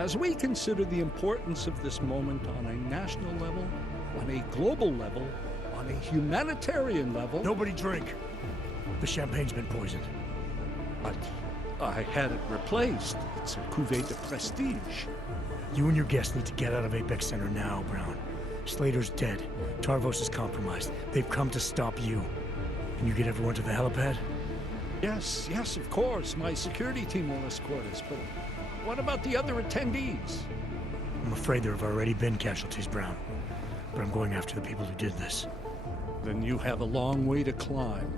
As we consider the importance of this moment on a national level, on a global level, on a humanitarian level... Nobody drink. The champagne's been poisoned. But I had it replaced. It's a cuvée de prestige. You and your guests need to get out of Apex Center now, Brown. Slater's dead. Tarvos is compromised. They've come to stop you. Can you get everyone to the helipad? Yes, of course. My security team will escort us, but what about the other attendees? I'm afraid there have already been casualties, Brown. But I'm going after the people who did this. Then you have a long way to climb.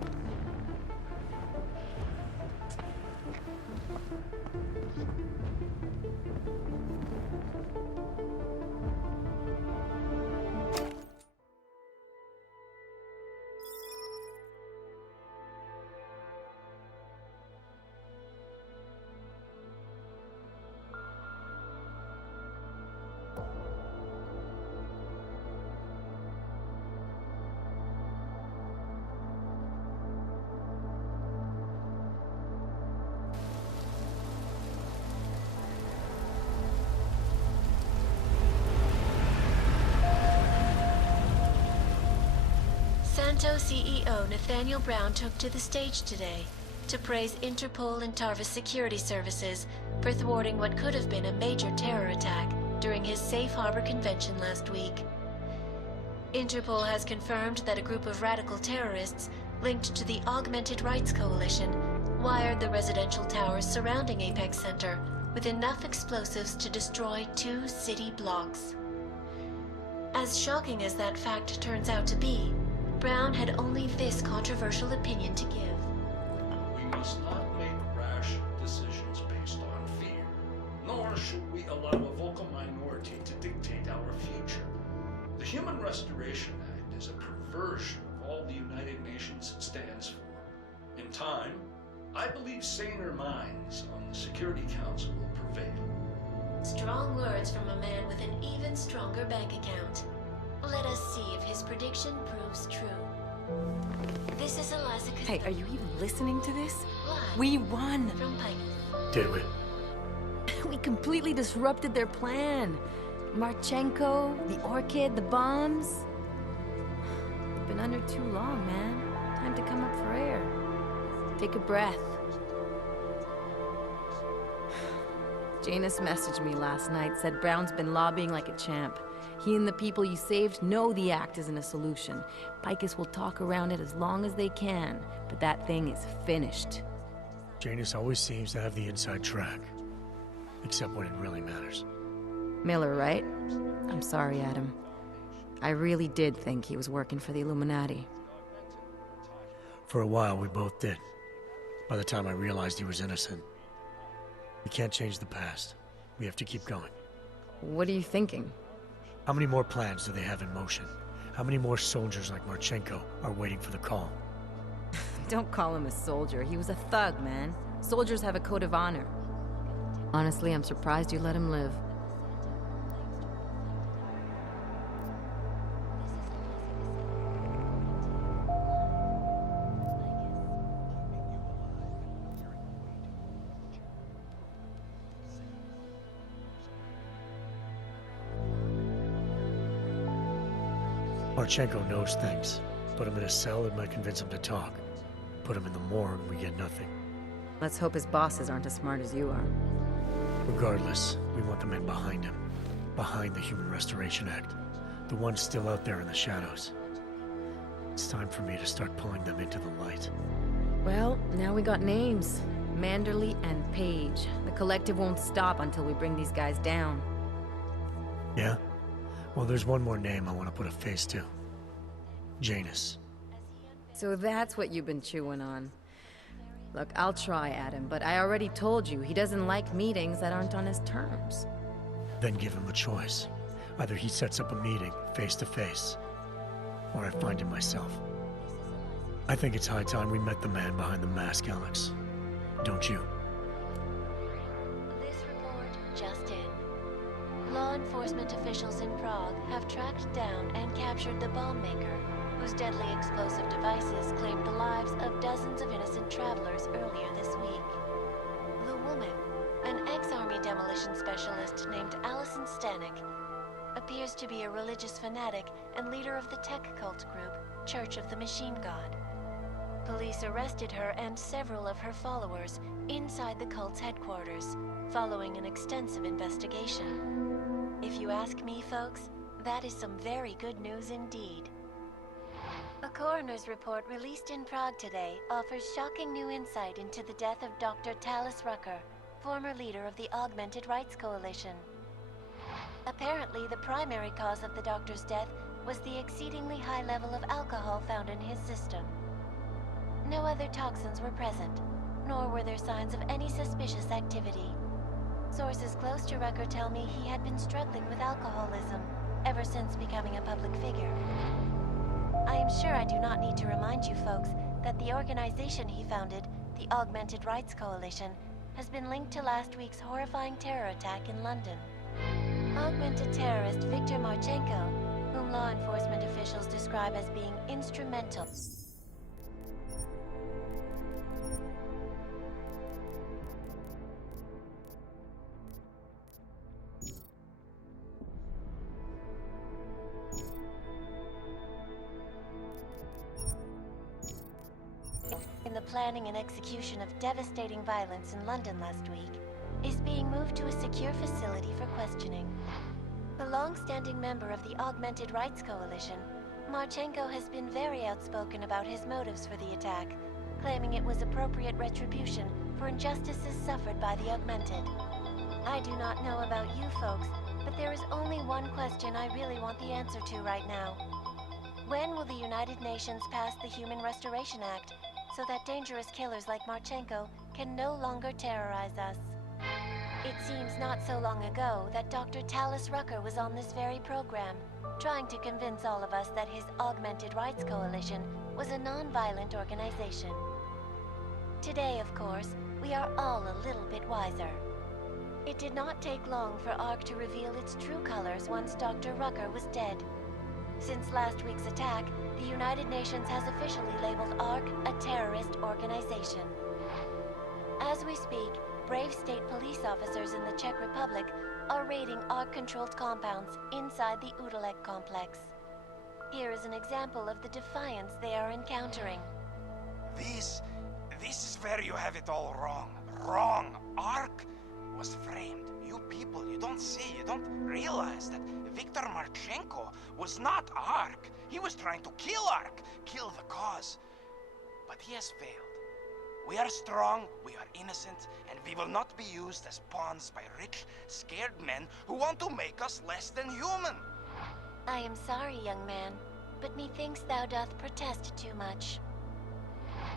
Santo CEO Nathaniel Brown took to the stage today to praise Interpol and Tarvis security services for thwarting what could have been a major terror attack during his Safe Harbor convention last week. Interpol has confirmed that a group of radical terrorists linked to the Augmented Rights Coalition wired the residential towers surrounding Apex Center with enough explosives to destroy 2 city blocks. As shocking as that fact turns out to be, Brown had only this controversial opinion to give. We must not make rash decisions based on fear, nor should we allow a vocal minority to dictate our future. The Human Restoration Act is a perversion of all the United Nations stands for. In time, I believe saner minds on the Security Council will prevail. Strong words from a man with an even stronger bank account. Let us see if his prediction proves true. This is Eliza. Hey, are you even listening to this? Live We won! from Pike. Did we? We completely disrupted their plan. Marchenko, the Orchid, the bombs. They've been under too long, man. Time to come up for air. Take a breath. Janus messaged me last night, said Brown's been lobbying like a champ. He and the people you saved know the act isn't a solution. Picus will talk around it as long as they can, but that thing is finished. Janus always seems to have the inside track. Except when it really matters. Miller, right? I'm sorry, Adam. I really did think he was working for the Illuminati. For a while, we both did. By the time I realized he was innocent. We can't change the past. We have to keep going. What are you thinking? How many more plans do they have in motion? How many more soldiers like Marchenko are waiting for the call? Don't call him a soldier. He was a thug, man. Soldiers have a code of honor. Honestly, I'm surprised you let him live. Marchenko knows things. Put him in a cell, it might convince him to talk. Put him in the morgue, we get nothing. Let's hope his bosses aren't as smart as you are. Regardless, we want the men behind him. Behind the Human Restoration Act. The ones still out there in the shadows. It's time for me to start pulling them into the light. Well, now we got names. Manderley and Page. The collective won't stop until we bring these guys down. Yeah? Well, there's one more name I want to put a face to. Janus. So that's what you've been chewing on. Look, I'll try, Adam, but I already told you he doesn't like meetings that aren't on his terms. Then give him a choice. Either he sets up a meeting, face to face, or I find him myself. I think it's high time we met the man behind the mask, Alex. Don't you? This report just in. Law enforcement officials in Prague have tracked down and captured the bomb maker, whose deadly explosive devices claimed the lives of dozens of innocent travelers earlier this week. The woman, a An ex-army demolition specialist named Allison Stanek appears to be a religious fanatic and leader of the tech cult group, Church of the Machine God. Police arrested her and several of her followers inside the cult's headquarters, following an extensive investigation. If you ask me, folks, that is some very good news indeed. A coroner's report released in Prague today offers shocking new insight into the death of Dr. Talis Rucker, former leader of the Augmented Rights Coalition. Apparently, the primary cause of the doctor's death was the exceedingly high level of alcohol found in his system. No other toxins were present, nor were there signs of any suspicious activity. Sources close to Rucker tell me he had been struggling with alcoholism ever since becoming a public figure. I am sure I do not need to remind you folks that the organization he founded, the Augmented Rights Coalition, has been linked to last week's horrifying terror attack in London. Augmented terrorist Viktor Marchenko, whom law enforcement officials describe as being instrumental in the planning and execution of devastating violence in London last week, is being moved to a secure facility for questioning. A long-standing member of the Augmented Rights Coalition, Marchenko has been very outspoken about his motives for the attack, claiming it was appropriate retribution for injustices suffered by the Augmented. I do not know about you folks, but there is only one question I really want the answer to right now. When will the United Nations pass the Human Restoration Act so that dangerous killers like Marchenko can no longer terrorize us? It seems not so long ago that Dr. Talis Rucker was on this very program, trying to convince all of us that his Augmented Rights Coalition was a non-violent organization. Today, of course, we are all a little bit wiser. It did not take long for ARC to reveal its true colors once Dr. Rucker was dead. Since last week's attack, the United Nations has officially labeled ARC a terrorist organization. As we speak, brave state police officers in the Czech Republic are raiding ARC-controlled compounds inside the Udalek complex. Here is an example of the defiance they are encountering. This is where you have it all wrong. Wrong. ARC was framed. You people, you don't see, you don't realize that Viktor Marchenko was not ARC. He was trying to kill ARC, kill the cause. But he has failed. We are strong, we are innocent, and we will not be used as pawns by rich, scared men who want to make us less than human. I am sorry, young man, but methinks thou doth protest too much.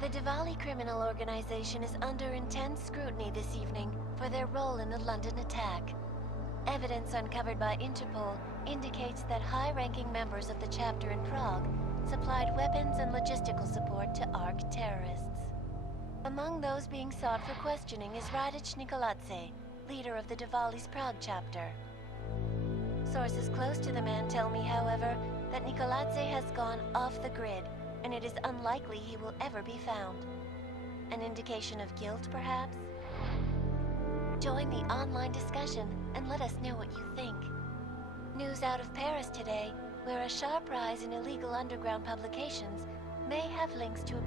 The Diwali criminal organization is under intense scrutiny this evening for their role in the London attack. Evidence uncovered by Interpol indicates that high-ranking members of the chapter in Prague supplied weapons and logistical support to ARC terrorists. Among those being sought for questioning is Radic Nikoladze, leader of the Diwali's Prague chapter. Sources close to the man tell me, however, that Nikoladze has gone off the grid, and it is unlikely he will ever be found. An indication of guilt, perhaps? Join the online discussion and let us know what you think. News out of Paris today, where a sharp rise in illegal underground publications may have links to a